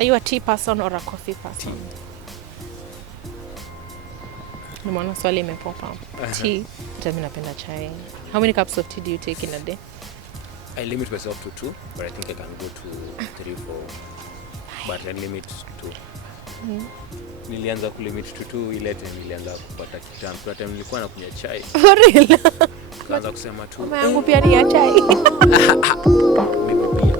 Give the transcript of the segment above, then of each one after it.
Are you a tea person or a coffee person? Nimeona swali imepopa. Tea. Mimi napenda chai. How many cups of tea do you take in a day? I limit myself to 2, but I think I can go to 3, 4. But I limit to 2. Nilianza kulimit to 2 ile time nilianza kupata kitambo. Kwa time nilikuwa nakunywa chai. For real? Kaanza kusema tu. Mama yangu pia ni ya chai. Mimi pia.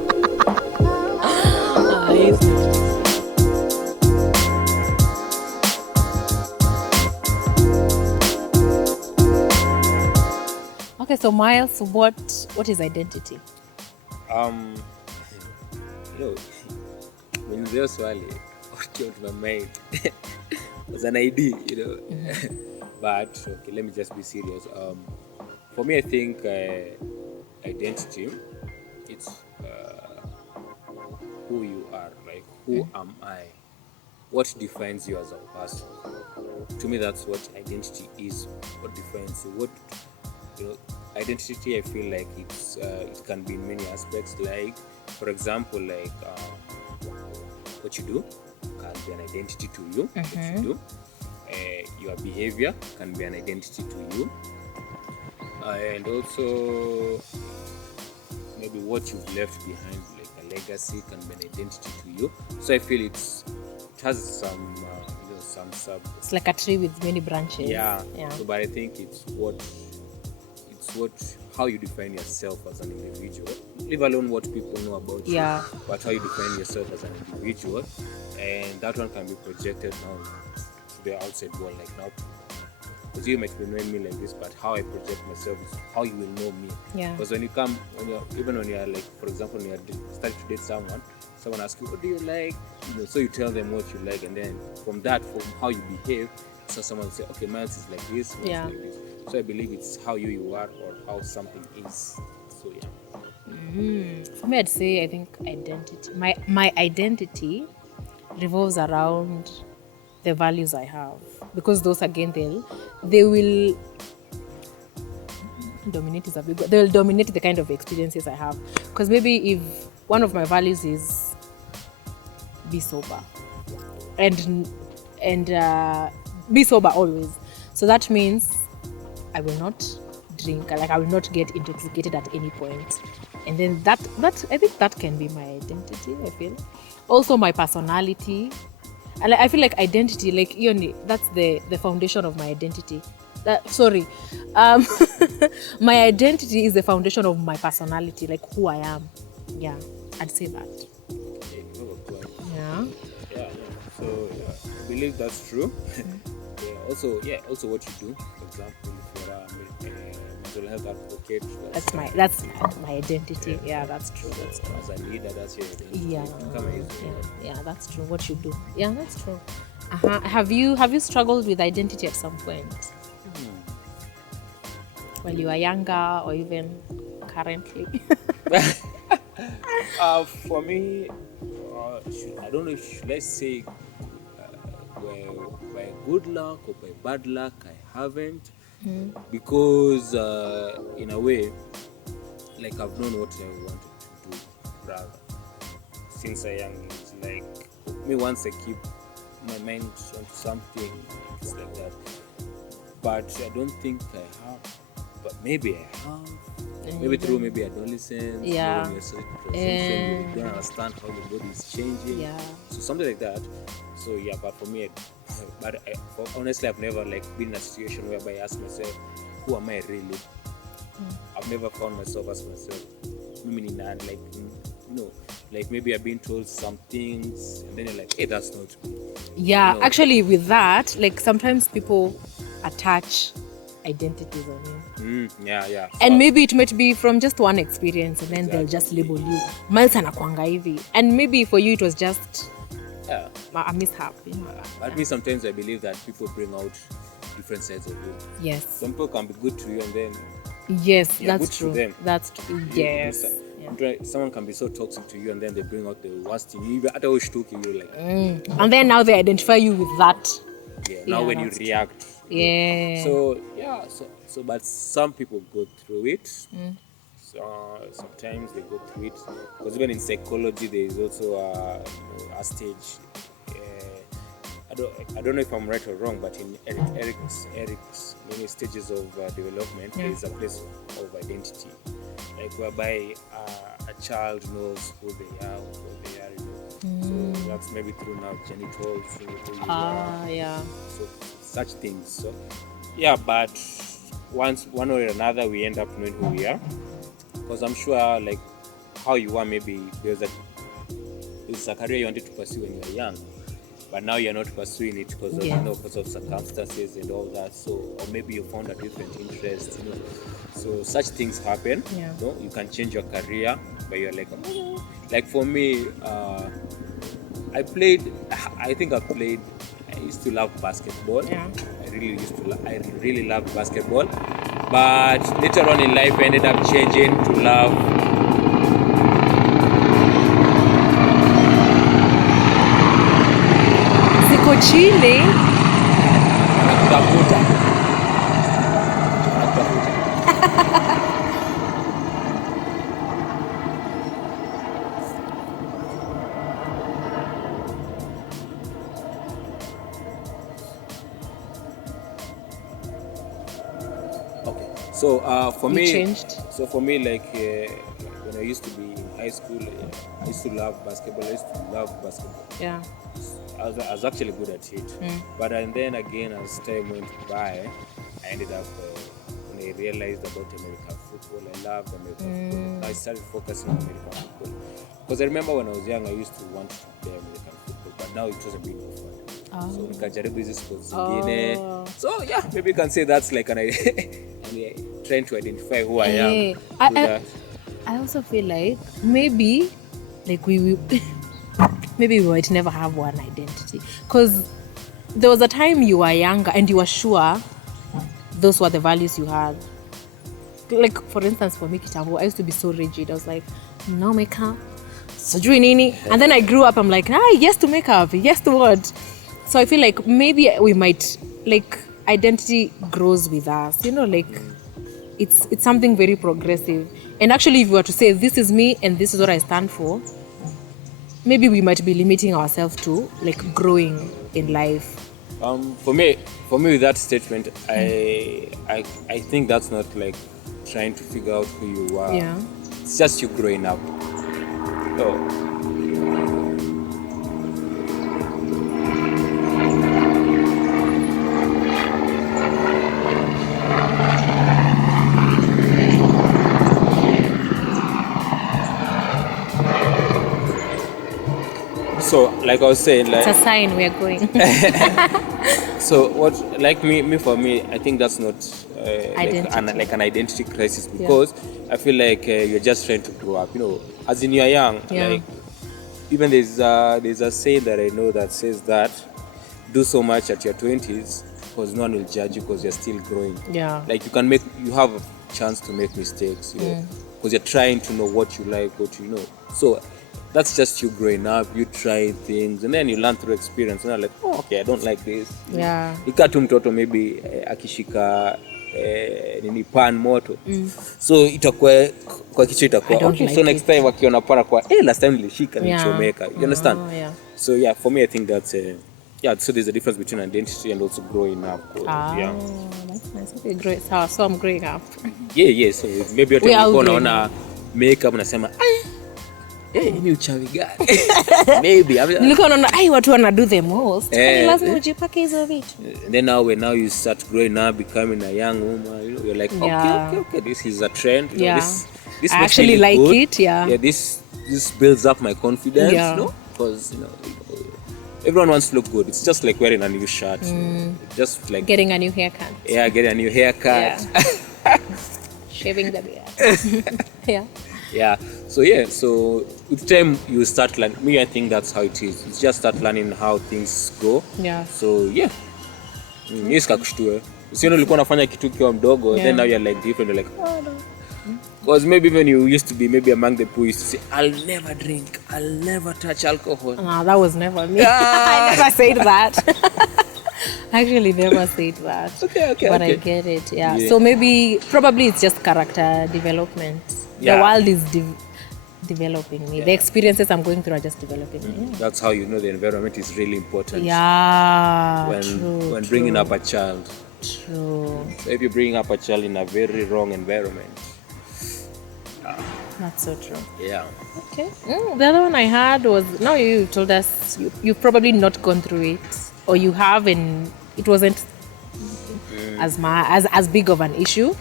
Okay, so Myles, what is identity? When there's swali, what came to my mind was an ID, But okay, let me just be serious. For me, I think identity, it's who you are, like who am I? What defines you as a person? To me, that's what identity is. What defines you? Identity, I feel like it can be in many aspects. Like, for example, like what you do can be an identity to you. What you do, your behavior can be an identity to you, and also maybe what you've left behind, like a legacy, can be an identity to you. So I feel it has some sub. It's like a tree with many branches. Yeah. So, but I think it's how you define yourself as an individual, leave alone what people know about you, but how you define yourself as an individual, and that one can be projected now to the outside world, like now, because you might be knowing me like this, but how I project myself is how you will know me. Because when you're like, for example, when you're starting to date someone asks you, what do you like, so you tell them what you like, and then from how you behave, so someone will say, okay, Myles is like this, like this. So I believe it's how you are or how something is. So For me, I'd say I think identity. My identity revolves around the values I have, because those again they will dominate is a big word. They will dominate the kind of experiences I have. Because maybe if one of my values is be sober and be sober always, so that means I will not drink, like I will not get intoxicated at any point. And then that I think that can be my identity, I feel. Also my personality. And I feel like identity, like that's the foundation of my identity. My identity is the foundation of my personality, like who I am. Yeah, I'd say that. Yeah. So I believe that's true. Also what you do. For example, if you're a mental health advocate, that's my identity. Yeah, that's true. As a leader, that's your identity. Yeah, that's true. What you do. Yeah, that's true. Have you struggled with identity at some point? While you were younger, or even currently? For me, I don't know if should I say by good luck or by bad luck, I haven't, because in a way, like I've known what I wanted to do, rather, since a young age. Like me, once I keep my mind onto something, it's like that. But I don't think I have. But maybe I have. Maybe through adolescence. Yeah. When you're so transition, you don't understand how the body is changing. Yeah. So something like that. So yeah, but for me, honestly, I've never been in a situation whereby I ask myself, who am I really? I've never found myself as myself. Like maybe I've been told some things, and then you're like, hey, that's not me. Yeah, actually, with that, like sometimes people attach identities on you. Yeah. And maybe it might be from just one experience, and then they'll just label you. Myles anakuanga hivi. And maybe for you it was just a mishap. But me, sometimes I believe that people bring out different sides of you. Yes. Some people can be good to you, and then that's true. To them. That's true. Yes. Someone can be so toxic to you, and then they bring out the worst in you. At all, you like. And then now they identify you with that. Yeah. Now when you react. Yeah. So but some people go through it. sometimes they go through it, because even in psychology there is also a stage. I don't know if I'm right or wrong, but in Eric's many stages of development, there is a place of identity, like whereby a child knows who they are, So that's maybe through now genitals, through who you are. Yeah. So such things. So yeah, but one way or another, we end up knowing who we are, because I'm sure, like how you are, maybe there's a career you wanted to pursue when you were young, but now you're not pursuing it because of because of circumstances and all that. So, or maybe you found a different interest, So such things happen. Yeah. You can change your career, but you're like for me, I used to love basketball. Yeah. I really loved basketball, but later on in life I ended up changing to love Chile. Okay. So for me, changed? So for me, like when I used to be in high school, I used to love basketball. Yeah. I was actually good at it, but and then again, as time went by, I ended up when I realized about American football. I loved American football. I started focusing on American football, because I remember when I was young, I used to want to play American football, but now it wasn't being offered. So nikajaribu hizi sports zingine. So yeah, maybe you can say that's like trying to identify who I am. I also feel like maybe like maybe we might never have one identity, because there was a time you were younger and you were sure those were the values you had. Like for instance, for me kitambo, I used to be so rigid. I was like, no makeup, sijui nini. And then I grew up, I'm like, yes to makeup, yes to what. So I feel like maybe we might, like, identity grows with us, like it's something very progressive. And actually, if we were to say this is me and this is what I stand for, maybe we might be limiting ourselves to like growing in life. For me with that statement, I think that's not like trying to figure out who you are. Yeah. It's just you growing up. So, like I was saying, like it's a sign we are going. So, for me, I think that's not like an identity crisis, because I feel like you're just trying to grow up. As in you're young. Like even there's a saying that I know that says that do so much at your 20s because no one will judge you because you're still growing. Yeah. Like you have a chance to make mistakes, because you're trying to know what you like, what you know. So that's just you growing up, you try things, and then you learn through experience. And you're like, okay, I don't like this. Yeah. Ikatu mtoto maybe akishika nini pan moto. So itakuwa kwa kichwa itakuwa okay, like so next time wakiona pana kwa last time nilishika nilichomeka. You understand? Yeah. So yeah, for me I think that's so there's a difference between identity and also growing up. Yeah. That's nice. Okay, so I'm growing up. Yeah. So maybe you're unaona makeup unasema ni uchawi gani? Maybe nilikuwa naona watu wana do the most. Lazima ujipake hizo vitu. Then now you start growing up, becoming a young woman, you're like okay, this is a trend, this I actually like good. It, yeah, this builds up my confidence, because everyone wants to look good. It's just like wearing a new shirt, just like getting a new haircut. Yeah, getting a new haircut. Yeah. Shaving the beard. Yeah. So with time you start learning. Me, I think that's how it is. You just start learning how things go. Yeah. So yeah. Yes, kakushtue. Usione ulikuwa unafanya kitu kiwa mdogo, then now you're like different. You're like, no. Because maybe when you used to be maybe among the people, you used to say, I'll never drink, I'll never touch alcohol. No, that was never me. I never said that. I actually never said that. Okay. But I get it, yeah. So probably it's just character development. The world is developing me. The experiences I'm going through are just developing me. That's how you know the environment is really important. Yeah. When bringing up a child. True. So if you're bringing up a child in a very wrong environment. That's so true. Yeah. Okay. The other one I had was, now you told us you've probably not gone through it, or you have, and it wasn't as big of an issue.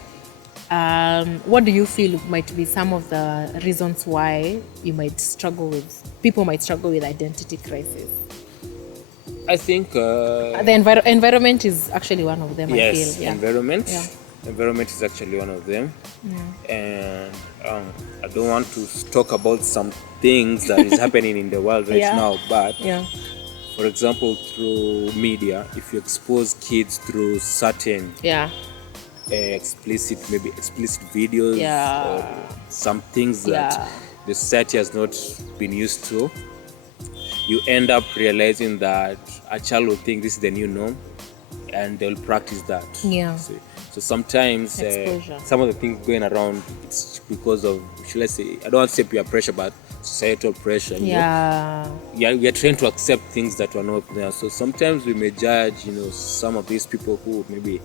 What do you feel might be some of the reasons why people might struggle with identity crisis? I think the environment is actually one of them. Yes, I feel. Yeah. environment. Yeah. Environment is actually one of them. And I don't want to talk about some things that is happening in the world right now, but for example, through media, if you expose kids through certain explicit videos or some things that the society has not been used to, you end up realizing that a child will think this is the new norm and they'll practice that. So sometimes some of the things going around, it's because of, should I say, I don't want to say peer pressure, but societal pressure. We are trying to accept things that were not there. So sometimes we may judge, some of these people who maybe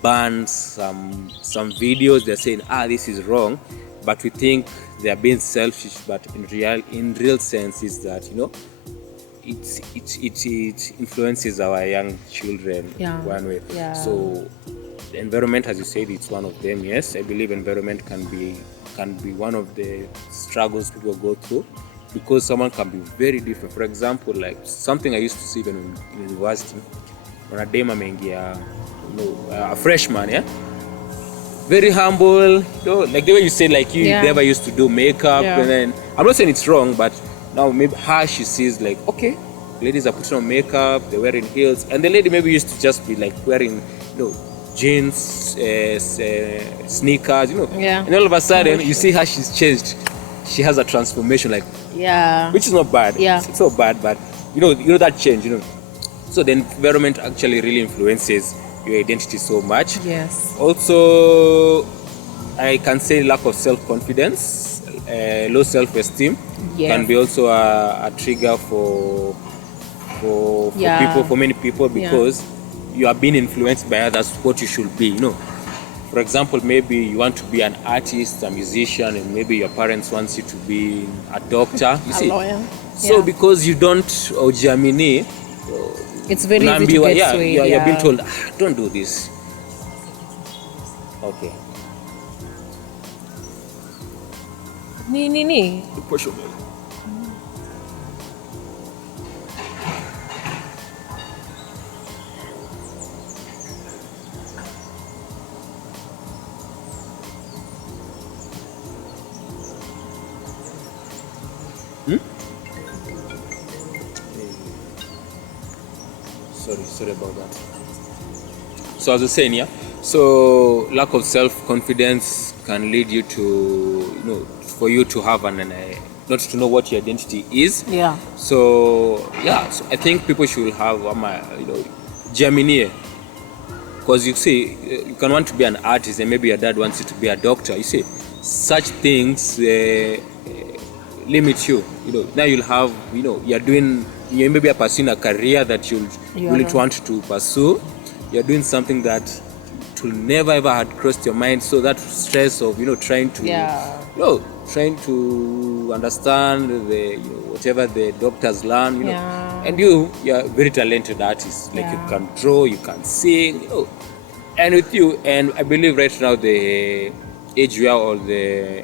ban some videos. They're saying, this is wrong, but we think they are being selfish. But in real sense, is that it influences our young children one way. So the environment, as you said, it's one of them. Yes, I believe environment can be one of the struggles people go through, because someone can be very different. For example, like something I used to see even in university, when a dame ameingia, a freshman, very humble, like the way you said, like you never used to do makeup, and then I'm not saying it's wrong, but now maybe she sees like, okay, ladies are putting on makeup, they're wearing heels, and the lady maybe used to just be like wearing, jeans, sneakers, and all of a sudden you see how she's changed. She has a transformation, like, which is not bad. It's not bad, but you know that change, So the environment actually really influences your identity so much. Yes. Also, I can say lack of self-confidence, low self-esteem can be also a trigger for many people, because you are being influenced by others what you should be. For example, maybe you want to be an artist, a musician, and maybe your parents want you to be a doctor. You see, lawyer. So because you don't Ojamini, it's very easy to get swayed. You're being told, don't do this. Okay. Ni. Push over. Sorry about that. So as I was saying, so lack of self-confidence can lead you to, for you to have not to know what your identity is. So I think people should have, Gemini, because you see, you can want to be an artist and maybe your dad wants you to be a doctor. You see, such things limit you. Now you'll have, you maybe are pursuing a career that you really want to pursue. You're doing something that will never ever had crossed your mind. So that stress of trying to understand the whatever the doctors learn, and you're a very talented artist. Like you can draw, you can sing, and with you. And I believe right now the age we are, or the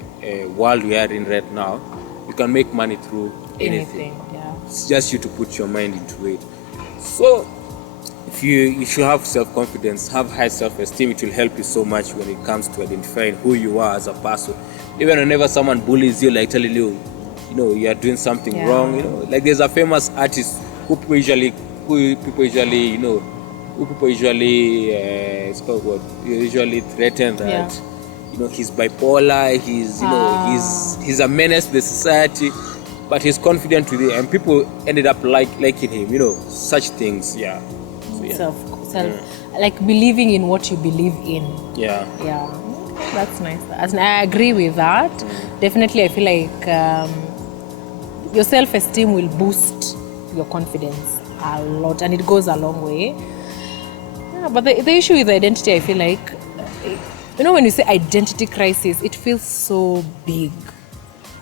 world we are in right now, you can make money through anything. It's just you to put your mind into it. So if you should have self-confidence, have high self-esteem, it will help you so much when it comes to identifying who you are as a person. Even whenever someone bullies you, like telling you, you are doing something wrong, like there's a famous artist who people usually threaten that, he's bipolar, he's a menace to the society. But he's confident with it, and people ended up liking him, such things. Self, like believing in what you believe in. That's nice. I agree with that. Definitely, I feel like your self-esteem will boost your confidence a lot, and it goes a long way. Yeah, but the issue with identity, I feel like, when you say identity crisis, it feels so big.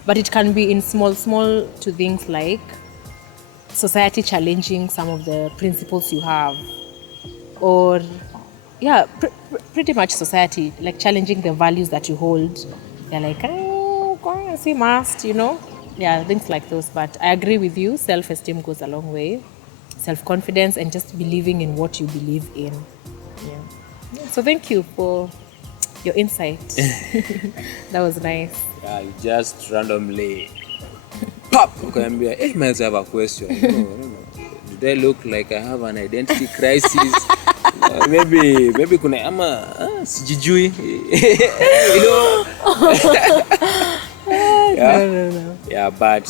But it can be in small to things like society challenging some of the principles you have, or pretty much society like challenging the values that you hold. They're like, oh, go and see must, things like those. But I agree with you, self-esteem goes a long way, self-confidence, and just believing in what you believe in. So thank you for your insight. That was nice. Yeah, you just randomly pop. Okay, hey, Myles, I have a question. No. Did I look like I have an identity crisis? Maybe kuna ama sijijui. No. Yeah, but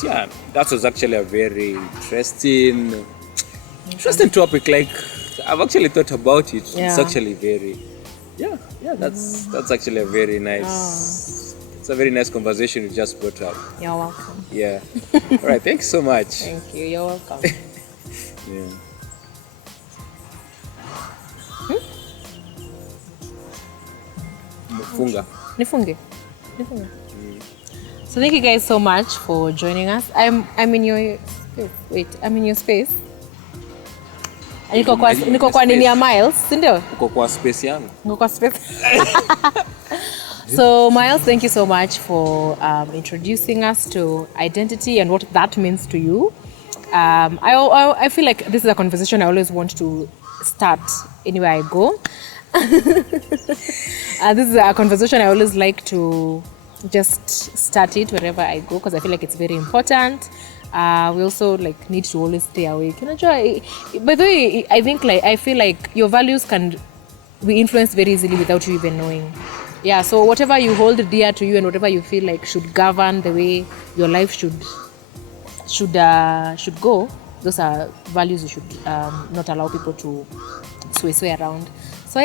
that was actually a very interesting topic. Like, I've actually thought about it. Yeah. It's actually very that's actually a very nice it's a very nice conversation you just brought up. You're welcome. Yeah. All right, thanks so much. Thank you. You're welcome. Yeah. Nifunge. So thank you guys so much for joining us. I'm in your space. Wait, I'm in your space. Niko kwa nini ya Myles, si ndio? Uko kwa space yangu. Niko kwa space. So Myles, thank you so much for introducing us to identity and what that means to you. I feel like this is a conversation I always want to start anywhere I go. This is a conversation I always like to just start it wherever I go, because I feel like it's very important. We also like need to always stay awake. By the way, I feel like your values can be influenced very easily without you even knowing. Yeah, so whatever you hold dear to you and whatever you feel like should govern the way your life should go, those are values you should not allow people to sway around. So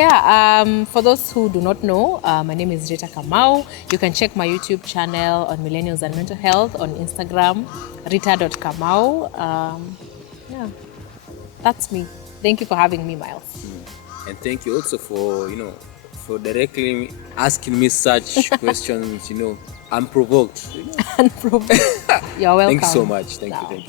for those who do not know, my name is Rita Kamau. You can check my YouTube channel on Millennials and Mental Health on Instagram, rita.kamau. That's me. Thank you for having me, Myles. And thank you also for directly asking me such questions, unprovoked. Unprovoked. You're welcome. Thank you so much. Thank you.